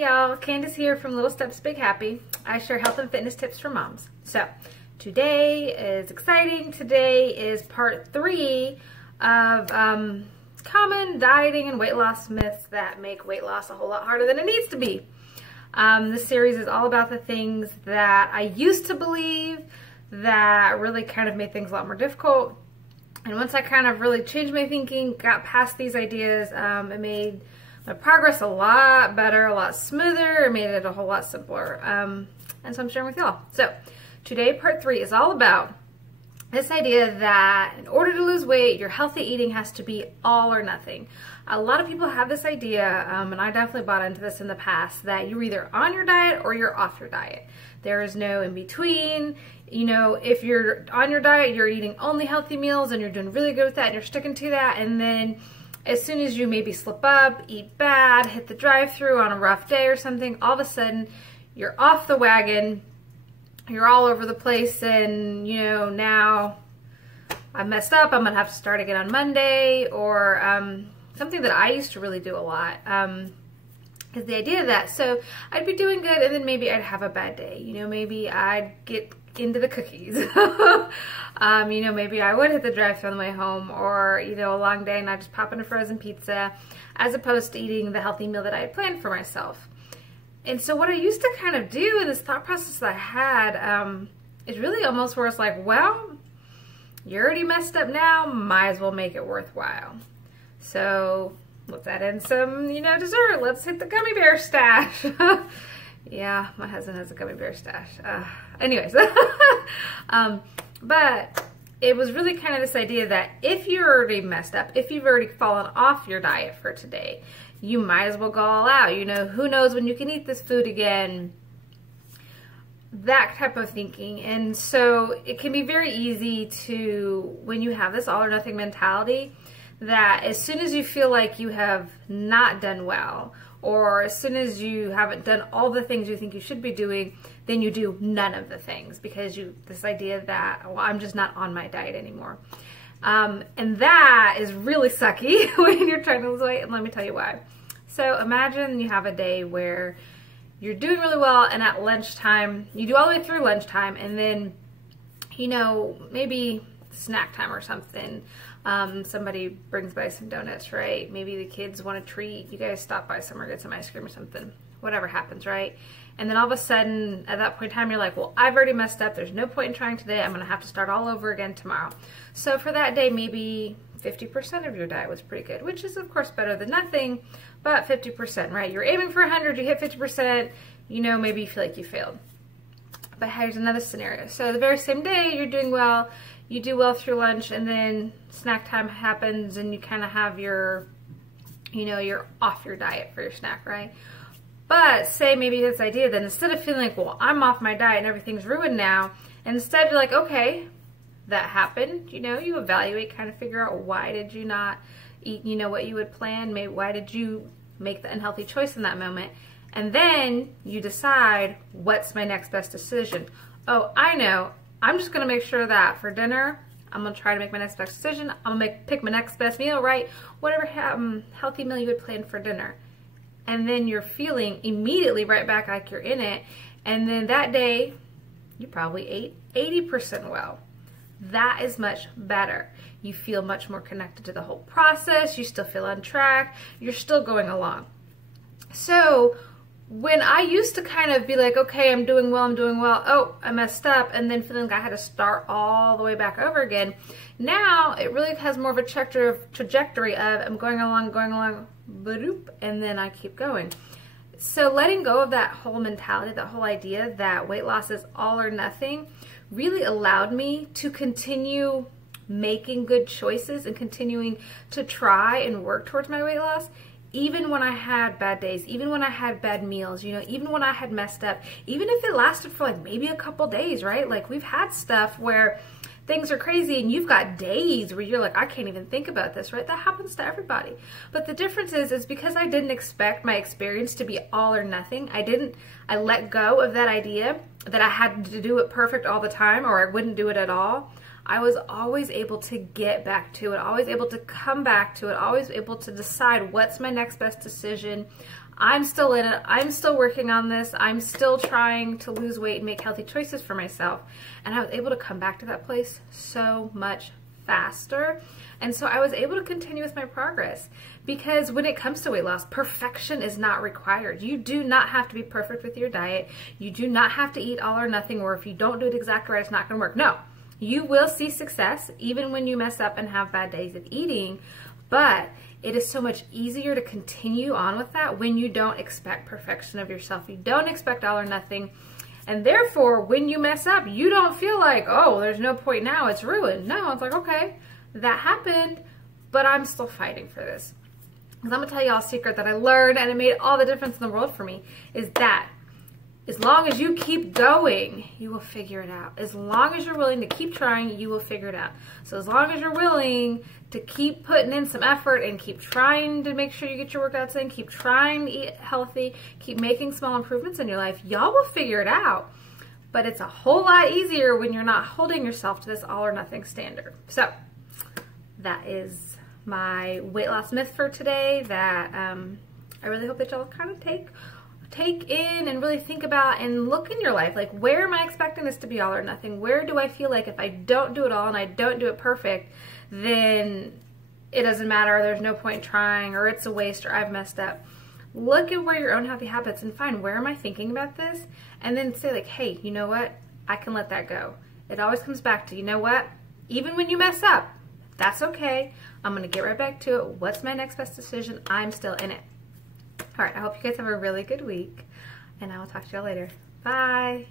Hey y'all, Candace here from Little Steps Big Happy. I share health and fitness tips for moms. So today is exciting. Today is part 3 of common dieting and weight loss myths that make weight loss a whole lot harder than it needs to be. This series is all about the things that I used to believe that really kind of made things a lot more difficult. And once I kind of really changed my thinking, got past these ideas, it made my progress a lot better, a lot smoother. It made it a whole lot simpler. And so I'm sharing with y'all. So today, part 3 is all about this idea that in order to lose weight, your healthy eating has to be all or nothing. A lot of people have this idea, and I definitely bought into this in the past, that you're either on your diet or you're off your diet. There is no in between. You know, if you're on your diet, you're eating only healthy meals and you're doing really good with that and you're sticking to that, and then as soon as you maybe slip up, eat bad, hit the drive-thru on a rough day or something, all of a sudden you're off the wagon, you're all over the place, and you know, now I messed up, I'm gonna have to start again on Monday. Or something that I used to really do a lot is the idea that, so I'd be doing good and then maybe I'd have a bad day. You know, maybe I'd get into the cookies. You know, maybe I would hit the drive-thru on the way home, or, you know, a long day and I just pop in a frozen pizza as opposed to eating the healthy meal that I had planned for myself. And so what I used to kind of do in this thought process that I had is really almost where it's like, well, you're already messed up now, might as well make it worthwhile. So let's add in some, you know, dessert. Let's hit the gummy bear stash. Yeah, my husband has a gummy bear stash. Anyways, but it was really kind of this idea that if you're already messed up, if you've already fallen off your diet for today, you might as well go all out. You know, who knows when you can eat this food again? That type of thinking. And so it can be very easy to, when you have this all or nothing mentality, that as soon as you feel like you have not done well, or as soon as you haven't done all the things you think you should be doing, then you do none of the things, because this idea that, well, I'm just not on my diet anymore. And that is really sucky when you're trying to lose weight, and let me tell you why. So imagine you have a day where you're doing really well, and at lunchtime, you do all the way through lunchtime, and then, you know, maybe snack time or something, somebody brings by some donuts, right? Maybe the kids want a treat, you guys stop by somewhere, get some ice cream or something, whatever happens, right? And then all of a sudden, at that point in time, you're like, well, I've already messed up, there's no point in trying today, I'm gonna have to start all over again tomorrow. So for that day, maybe 50% of your diet was pretty good, which is of course better than nothing, but 50%, right? You're aiming for 100, you hit 50%, you know, maybe you feel like you failed. But here's another scenario. So the very same day, you're doing well, you do well through lunch, and then snack time happens and you kind of have your, you know, you're off your diet for your snack, right? But say maybe this idea that instead of feeling like, well, I'm off my diet and everything's ruined now, instead you're like, okay, that happened, you know, you evaluate, kind of figure out why did you not eat, you know, what you had planned, maybe why did you make the unhealthy choice in that moment, and then you decide, what's my next best decision? Oh, I know, I'm just gonna make sure that for dinner, I'm gonna try to make my next best decision, I'm gonna pick my next best meal, right? Whatever healthy meal you had planned for dinner. And then you're feeling immediately right back like you're in it, and then that day, you probably ate 80% well. That is much better. You feel much more connected to the whole process, you still feel on track, you're still going along. So when I used to kind of be like, okay, I'm doing well, oh, I messed up, and then feeling like I had to start all the way back over again, now it really has more of a trajectory of I'm going along, ba-doop, and then I keep going. So letting go of that whole mentality, that whole idea that weight loss is all or nothing, really allowed me to continue making good choices and continuing to try and work towards my weight loss, even when I had bad days, even when I had bad meals, you know, even when I had messed up, even if it lasted for like maybe a couple days, right? Like we've had stuff where things are crazy and you've got days where you're like, I can't even think about this, right? That happens to everybody. But the difference is because I didn't expect my experience to be all or nothing. I let go of that idea that I had to do it perfect all the time, or I wouldn't do it at all. I was always able to get back to it, always able to come back to it, always able to decide what's my next best decision. I'm still in it. I'm still working on this. I'm still trying to lose weight and make healthy choices for myself. And I was able to come back to that place so much faster. And so I was able to continue with my progress, because when it comes to weight loss, perfection is not required. You do not have to be perfect with your diet. You do not have to eat all or nothing, or if you don't do it exactly right, it's not going to work. No, you will see success even when you mess up and have bad days of eating, but it is so much easier to continue on with that when you don't expect perfection of yourself. You don't expect all or nothing. And therefore, when you mess up, you don't feel like, oh, there's no point now, it's ruined. No, it's like, okay, that happened, but I'm still fighting for this. Because I'm going to tell you all a secret that I learned, and it made all the difference in the world for me, is that as long as you keep going, you will figure it out. As long as you're willing to keep trying, you will figure it out. So as long as you're willing to keep putting in some effort and keep trying to make sure you get your workouts in, keep trying to eat healthy, keep making small improvements in your life, y'all will figure it out. But it's a whole lot easier when you're not holding yourself to this all or nothing standard. So that is my weight loss myth for today that I really hope that y'all kind of take in and really think about and look in your life. Like, where am I expecting this to be all or nothing? Where do I feel like if I don't do it all and I don't do it perfect, then it doesn't matter, there's no point trying, or it's a waste, or I've messed up. Look at where your own healthy habits and find, where am I thinking about this? And then say like, hey, you know what? I can let that go. It always comes back to, you know what? Even when you mess up, that's okay. I'm going to get right back to it. What's my next best decision? I'm still in it. All right, I hope you guys have a really good week, and I will talk to y'all later. Bye.